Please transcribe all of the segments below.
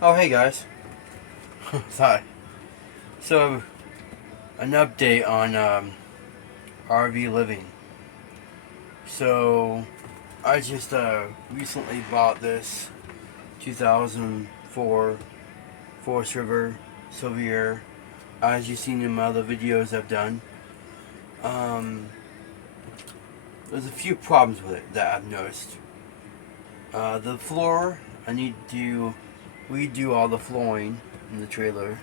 Oh, hey guys. Hi. So, an update on RV living. So, I just recently bought this 2004 Forest River Silvier. As you've seen in my other videos I've done, um, there's a few problems with it that I've noticed. The floor, I need to redo all the flooring in the trailer.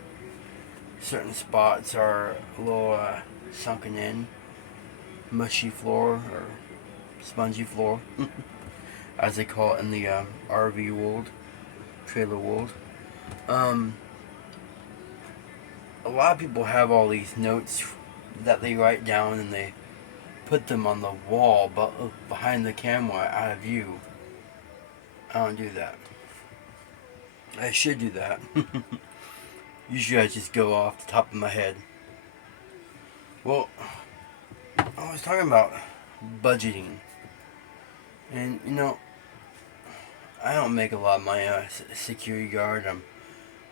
Certain spots are a little sunken in, mushy floor or spongy floor, as they call it in the RV world, trailer world. Um, a lot of people have all these notes that they write down and they put them on the wall, but behind the camera, out of view. I don't do that. I should do that. Usually I just go off the top of my head. Well, I was talking about budgeting. And, I don't make a lot of money as a security guard. I'm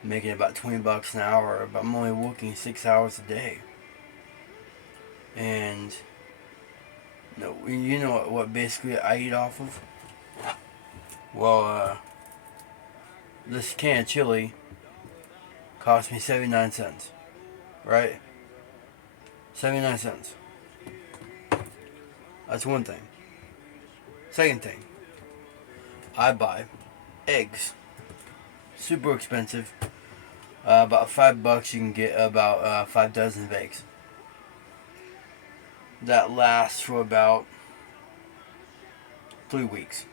making about $20 an hour, but I'm only working 6 hours a day. And you know what basically I eat off of? Well, this can of chili cost me 79 cents, right? 79 cents. That's one thing. Second thing, I buy eggs. Super expensive. About $5 you can get about 5 dozen of eggs. That lasts for about 3 weeks.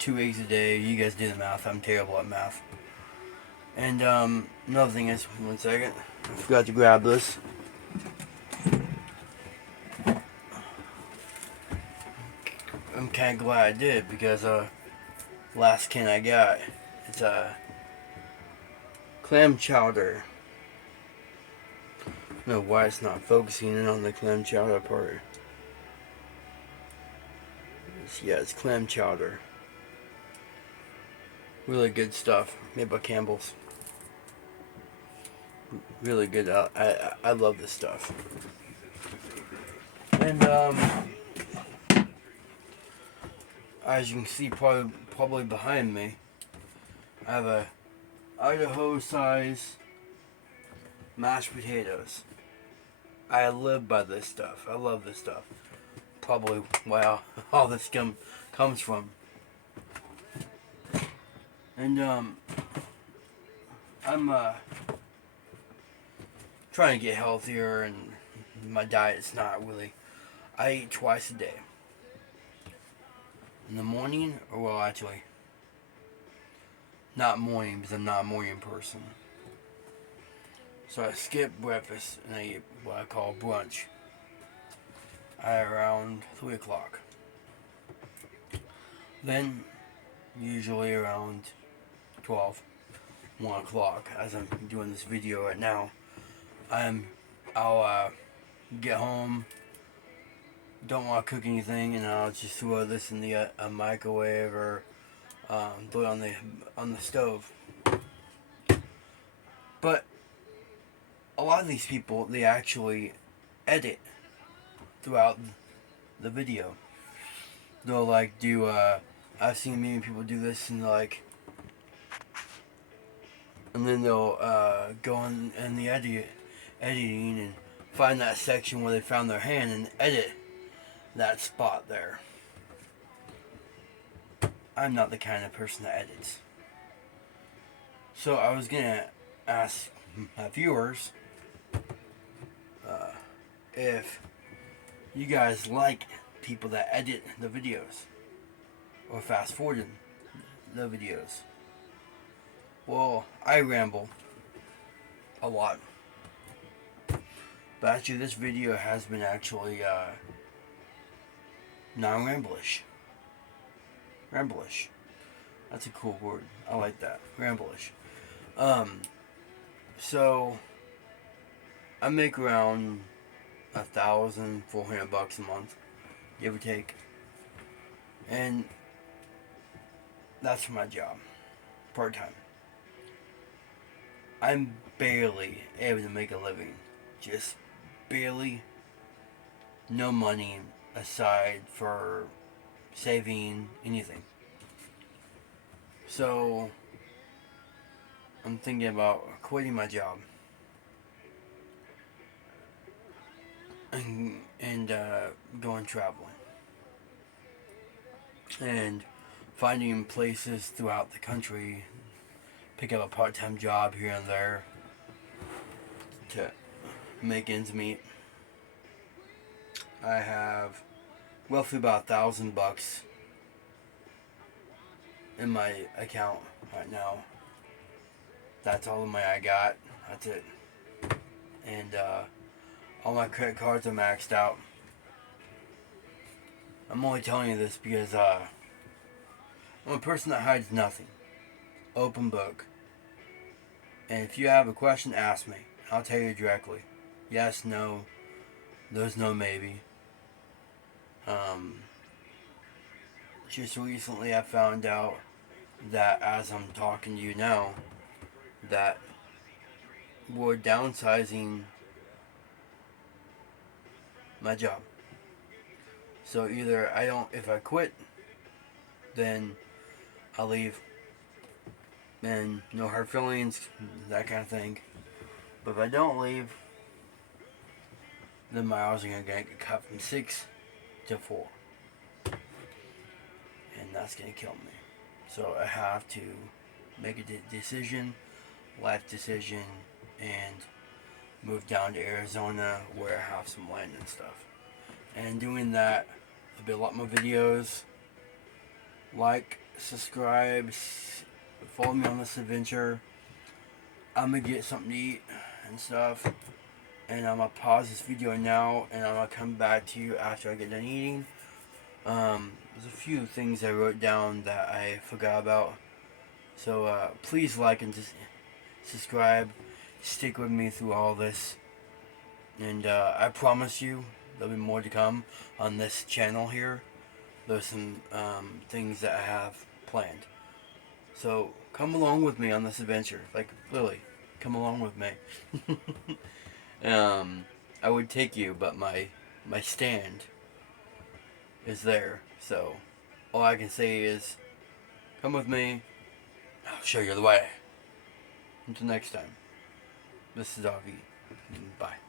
2 eggs a day. You guys do the math. I'm terrible at math. And another thing is, one second, I forgot to grab this. I'm kind of glad I did because last can I got, it's a clam chowder. I don't know why it's not focusing in on the clam chowder part. It's clam chowder. Really good stuff, made by Campbell's. Really good. I love this stuff. And as you can see, probably behind me, I have a Idaho size mashed potatoes. I live by this stuff. I love this stuff. Probably where all this comes from. And I'm trying to get healthier, and my diet's not really. I eat twice a day. In the morning, or well, actually, not morning because I'm not a morning person. So I skip breakfast and I eat what I call brunch at around 3 o'clock. Then, usually around 12, 1 o'clock, as I'm doing this video right now, I'll get home, don't want to cook anything, and I'll just throw this in the a microwave or throw it on the stove. But a lot of these people, they actually edit throughout the video. They'll like do I've seen many people do this, and then they'll go in the editing and find that section where they found their hand and edit that spot there. I'm not the kind of person that edits. So I was gonna ask my viewers if you guys like people that edit the videos or fast forward the videos. Well, I ramble a lot. But actually this video has been actually non-ramblish. Ramblish. That's a cool word. I like that. Ramblish. So I make around $1,400 a month, give or take. And that's for my job. Part time. I'm barely able to make a living. Just barely. No money aside for saving anything. So I'm thinking about quitting my job and going traveling and finding places throughout the country. Pick up a part-time job here and there to make ends meet. I have roughly about $1,000 in my account right now. That's all the money I got. That's it. And all my credit cards are maxed out. I'm only telling you this because I'm a person that hides nothing. Open book. And if you have a question, ask me. I'll tell you directly. Yes, no. There's no maybe. Just recently I found out that as I'm talking to you now, that we're downsizing my job. So either if I quit, then I'll leave. And no hard feelings, that kind of thing. But if I don't leave, then my hours are going to get cut from 6 to 4. And that's going to kill me. So I have to make a decision, life decision, and move down to Arizona where I have some land and stuff. And doing that, there'll be a lot more videos. Like, subscribe, follow me on this adventure. I'm going to get something to eat and stuff. And I'm going to pause this video now and I'm going to come back to you after I get done eating. There's a few things I wrote down that I forgot about. So please like and just subscribe. Stick with me through all this. And I promise you there'll be more to come on this channel here. There's some things that I have planned. So come along with me on this adventure. Like, literally, come along with me. I would take you, but my stand is there. So all I can say is, come with me. I'll show you the way. Until next time, this is Avi. Bye.